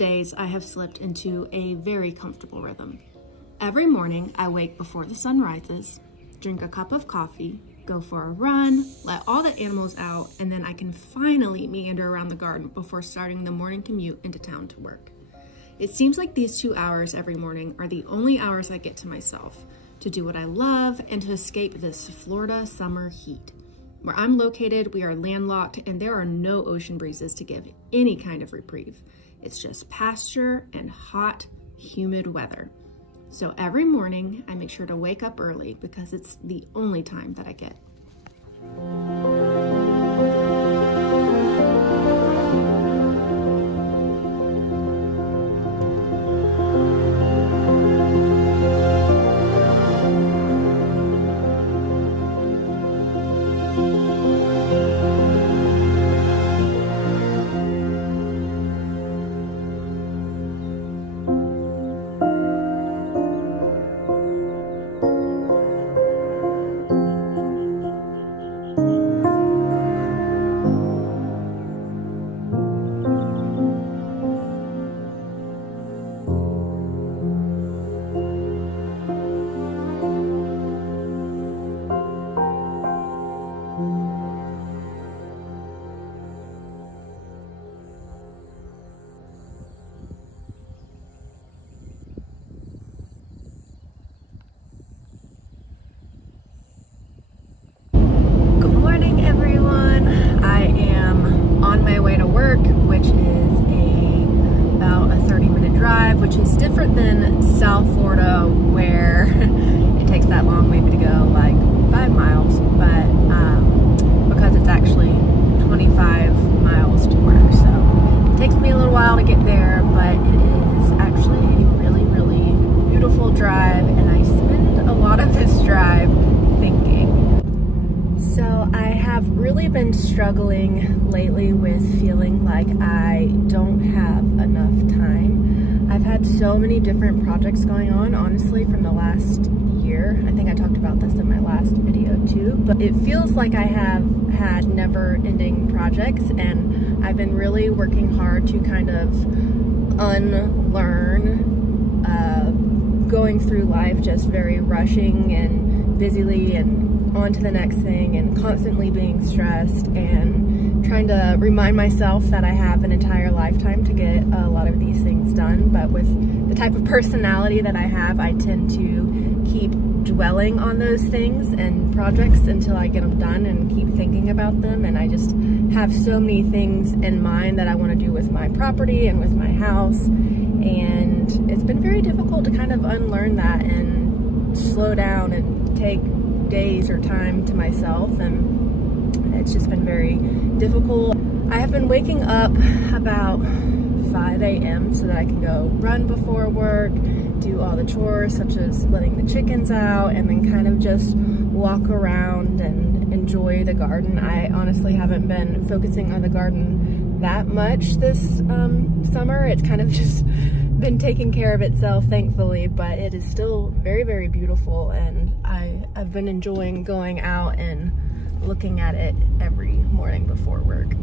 days, I have slipped into a very comfortable rhythm. Every morning, I wake before the sun rises, drink a cup of coffee, go for a run, let all the animals out, and then I can finally meander around the garden before starting the morning commute into town to work. It seems like these 2 hours every morning are the only hours I get to myself, to do what I love and to escape this Florida summer heat. Where I'm located, we are landlocked and there are no ocean breezes to give any kind of reprieve. It's just pasture and hot, humid weather. So every morning I make sure to wake up early because it's the only time that I get. Which is different than South Florida where it takes that long maybe to go like 5 miles, but because it's actually 25 miles to work, so it takes me a little while to get there, but it is actually a really, really beautiful drive, and I spend a lot of this drive thinking. So I have really been struggling lately with feeling like I don't have enough time. I've had so many different projects going on, honestly, from the last year. I think I talked about this in my last video too, but it feels like I have had never-ending projects, and I've been really working hard to kind of unlearn going through life just very rushing and busily and on to the next thing and constantly being stressed, and trying to remind myself that I have an entire lifetime to get a lot of these things done. But with the type of personality that I have, I tend to keep dwelling on those things and projects until I get them done and keep thinking about them. And I just have so many things in mind that I want to do with my property and with my house. And it's been very difficult to kind of unlearn that and slow down and take days or time to myself, and it's just been very difficult. I have been waking up about 5 a.m. so that I can go run before work, do all the chores such as letting the chickens out, and then kind of just walk around and enjoy the garden. I honestly haven't been focusing on the garden that much this summer. It's kind of just been taking care of itself, thankfully, but it is still very, very beautiful, and I've been enjoying going out and looking at it every morning before work.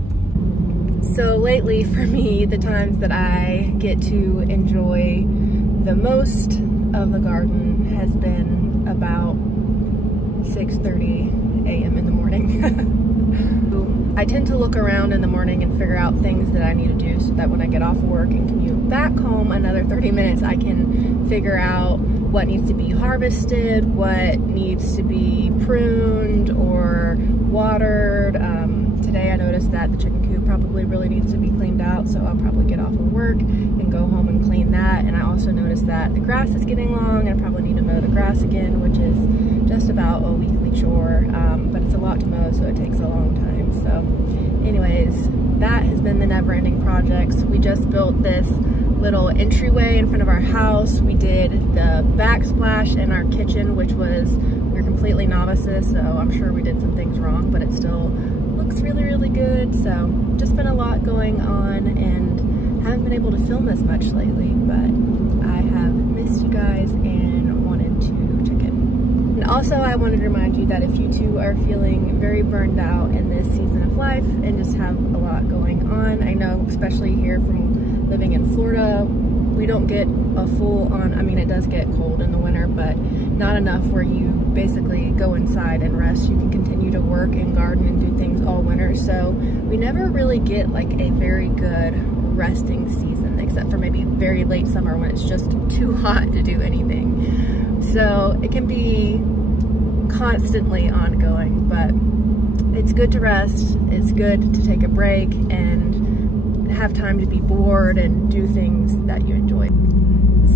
So lately for me, the times that I get to enjoy the most of the garden has been about 6:30 a.m. in the morning. I tend to look around in the morning and figure out things that I need to do so that when I get off work and commute back home another 30 minutes, I can figure out what needs to be harvested, what needs to be pruned or watered. Today I noticed that the chicken coop probably really needs to be cleaned out, so I'll probably get off of work and go home and clean that. And I also noticed that the grass is getting long and I probably need to mow the grass again, which is just about a weekly chore, but it's a lot to mow, so it takes a long time. So anyways, that has been the never-ending projects. We just built this little entryway in front of our house. We did the backsplash in our kitchen, which was, we're completely novices, so I'm sure we did some things wrong, but it still looks really, really good. So just been a lot going on, and haven't been able to film as much lately, but I have missed you guys and wanted to check in. And also I wanted to remind you that if you too are feeling very burned out in this season of life and just have a lot going on, I know especially here from living in Florida, we don't get a full on, I mean, it does get cold in the winter, but not enough where you basically go inside and rest. You can continue to work and garden and do things all winter. So we never really get like a very good resting season, except for maybe very late summer when it's just too hot to do anything. So it can be constantly ongoing, but it's good to rest. It's good to take a break and have time to be bored and do things that you enjoy.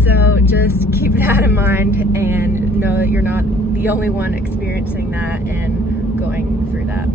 So just keep that in mind and know that you're not the only one experiencing that and going through that.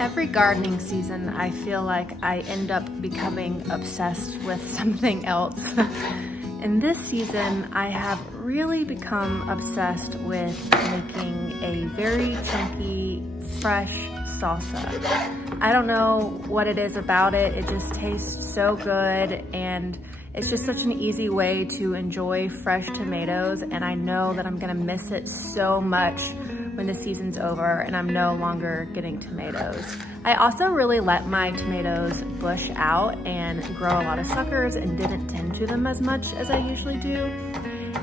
Every gardening season, I feel like I end up becoming obsessed with something else. And this season, I have really become obsessed with making a very chunky, fresh salsa. I don't know what it is about it. It just tastes so good, and it's just such an easy way to enjoy fresh tomatoes, and I know that I'm gonna miss it so much when the season's over and I'm no longer getting tomatoes. I also really let my tomatoes bush out and grow a lot of suckers and didn't tend to them as much as I usually do.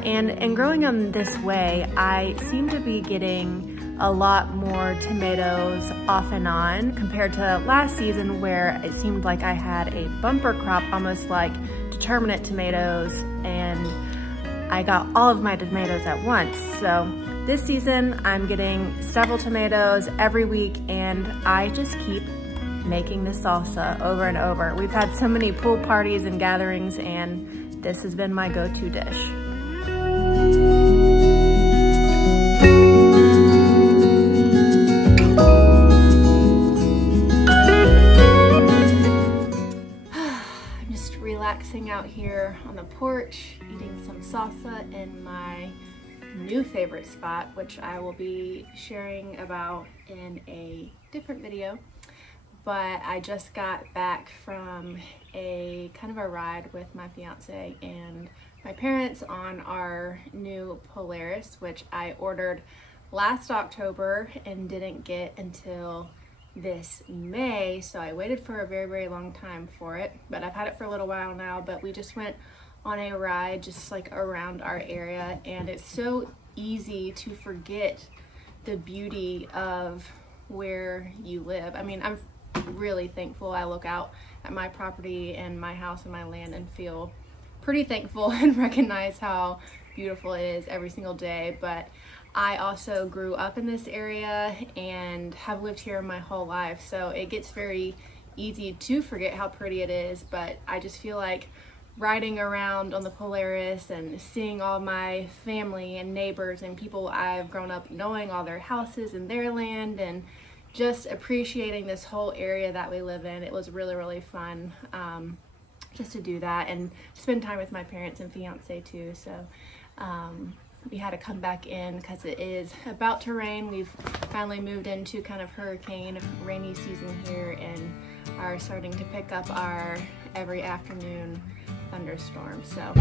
And in growing them this way, I seem to be getting a lot more tomatoes off and on compared to last season, where it seemed like I had a bumper crop, almost like determinate tomatoes, and I got all of my tomatoes at once. So this season, I'm getting several tomatoes every week, and I just keep making this salsa over and over. We've had so many pool parties and gatherings, and this has been my go-to dish. I'm just relaxing out here on the porch, eating some salsa in my new favorite spot, which I will be sharing about in a different video. But I just got back from a kind of a ride with my fiance and my parents on our new Polaris, which I ordered last October and didn't get until this May. So I waited for a very, very long time for it, but I've had it for a little while now. But we just went on a ride just like around our area, and it's so easy to forget the beauty of where you live. I mean, I'm really thankful. I look out at my property and my house and my land and feel pretty thankful and recognize how beautiful it is every single day. But I also grew up in this area and have lived here my whole life, so it gets very easy to forget how pretty it is. But I just feel like riding around on the Polaris and seeing all my family and neighbors and people I've grown up knowing, all their houses and their land, and just appreciating this whole area that we live in. It was really, really fun just to do that and spend time with my parents and fiance too. So we had to come back in because it is about to rain. We've finally moved into kind of hurricane rainy season here and are starting to pick up our every afternoon thunderstorm. So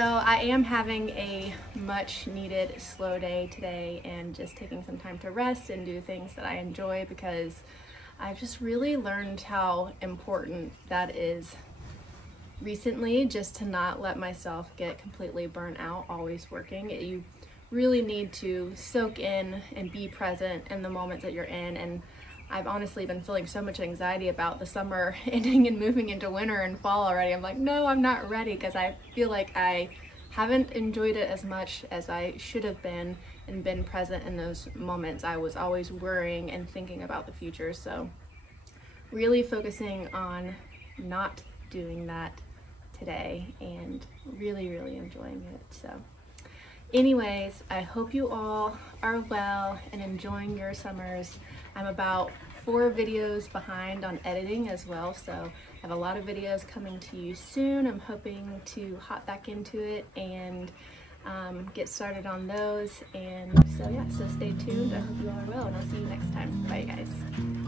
I am having a much needed slow day today and just taking some time to rest and do things that I enjoy, because I've just really learned how important that is recently, just to not let myself get completely burnt out always working. You really need to soak in and be present in the moments that you're in. And I've honestly been feeling so much anxiety about the summer ending and moving into winter and fall already. I'm like, no, I'm not ready, because I feel like I haven't enjoyed it as much as I should have been and been present in those moments. I was always worrying and thinking about the future. So really focusing on not doing that today and really, really enjoying it. So anyways, I hope you all are well and enjoying your summers. I'm about 4 videos behind on editing as well, so I have a lot of videos coming to you soon. I'm hoping to hop back into it and get started on those. And so yeah, so stay tuned. I hope you all are well, and I'll see you next time. Bye guys.